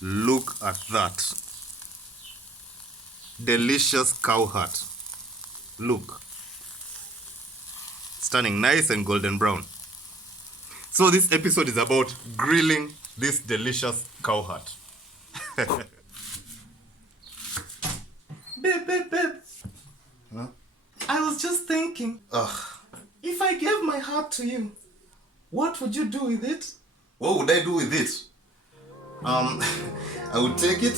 Look at that. Delicious cow heart. Look. It's turning nice and golden brown. So this episode is about grilling this delicious cow heart. Babe. Huh? I was just thinking, if I gave my heart to you, what would you do with it? What would I do with it? I would take it,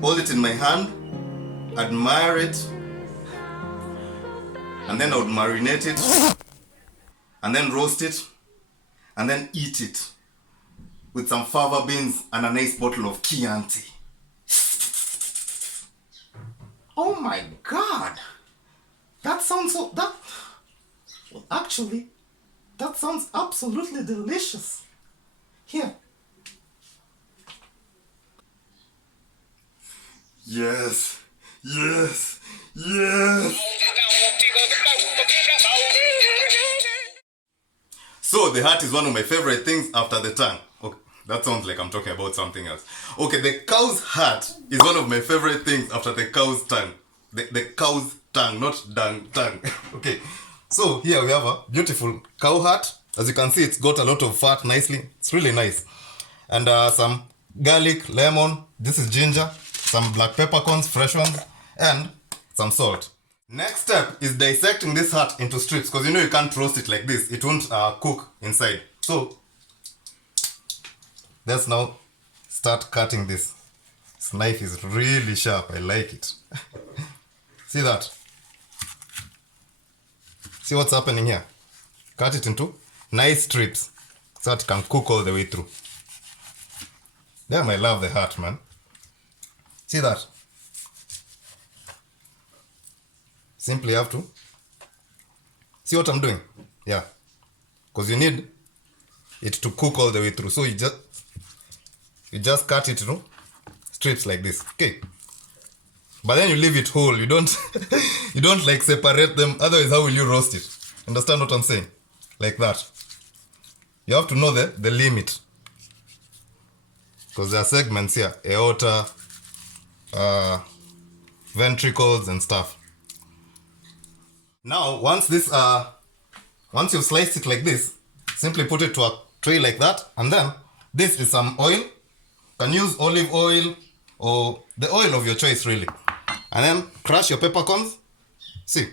hold it in my hand, admire it, and then I would marinate it, and then roast it, and then eat it with some fava beans and a nice bottle of Chianti. Oh my God! That sounds so... Actually, that sounds absolutely delicious. Here. Yes. So the heart is one of my favorite things after the tongue. Okay, that sounds like I'm talking about something else. Okay, the cow's heart is one of my favorite things after the cow's tongue. The cow's tongue, not tongue. Okay, so here we have a beautiful cow heart. As you can see, it's got a lot of fat nicely. It's really nice. And some garlic, lemon, this is ginger, some black peppercorns, fresh ones, and some salt. Next step is dissecting this heart into strips, because you can't roast it like this. It won't cook inside. So let's now start cutting this. This knife is really sharp. I like it. See that? See what's happening here? Cut it into nice strips so that it can cook all the way through. Damn, I love the heart, man. See that? Simply have to see what I'm doing. Yeah, because you need it to cook all the way through. So you just cut it through strips like this. Okay, but then you leave it whole. You don't you don't like separate them. Otherwise, how will you roast it? Understand what I'm saying? Like that. You have to know the limit, because there are segments here: aorta, ventricles, and stuff. Now, once you've sliced it like this, simply put it to a tray like that, and then this is some oil. You can use olive oil or the oil of your choice, really. And then crush your peppercorns. See,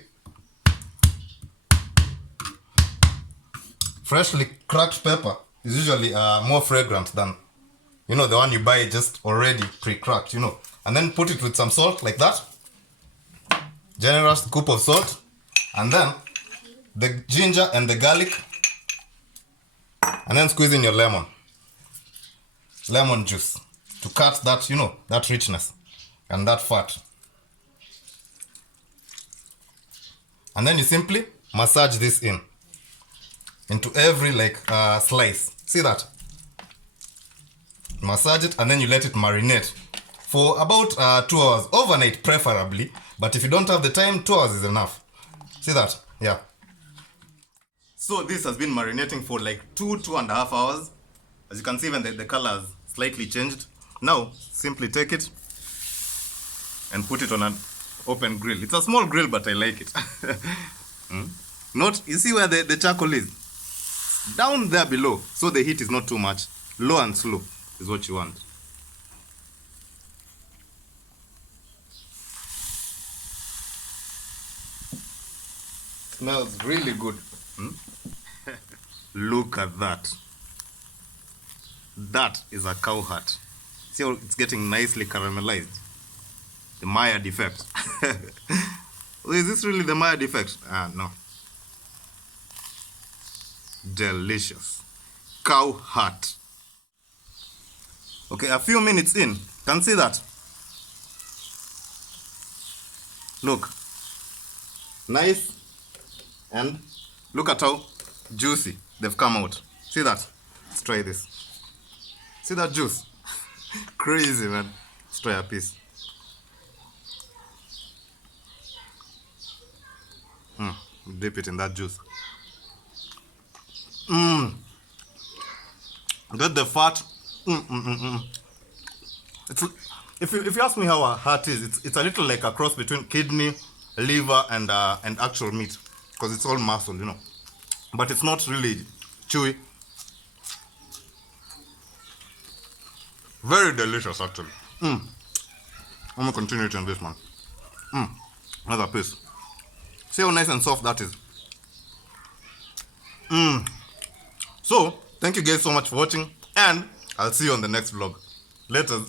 freshly cracked pepper is usually more fragrant than the one you buy just already pre-cracked. And then put it with some salt like that. Generous scoop of salt. And then the ginger and the garlic, and then squeeze in your lemon juice to cut that, that richness and that fat. And then you simply massage this into every slice. See that? Massage it, and then you let it marinate for about 2 hours, overnight preferably. But if you don't have the time, 2 hours is enough. See that? Yeah. So this has been marinating for like 2.5 hours. As you can see, even the color has slightly changed. Now, simply take it and put it on an open grill. It's a small grill, but I like it. You see where the charcoal is? Down there below, so the heat is not too much. Low and slow is what you want. Smells really good. Look at that. That is a cow heart. See how it's getting nicely caramelized. The Maillard effect. Is this really the Maillard effect? No. Delicious. Cow heart. Okay, a few minutes in. Can see that? Look. Nice. And look at how juicy they've come out. See that? Let's try this. See that juice? Crazy, man. Let's try a piece. Dip it in that juice. Get the fat. It's if you ask me how a heart is, it's a little like a cross between kidney, liver, and actual meat, because it's all muscle, you know. But it's not really chewy. Very delicious, actually. I'm gonna continue eating this, man. Another piece. See how nice and soft that is. So, thank you guys so much for watching, and I'll see you on the next vlog. Later.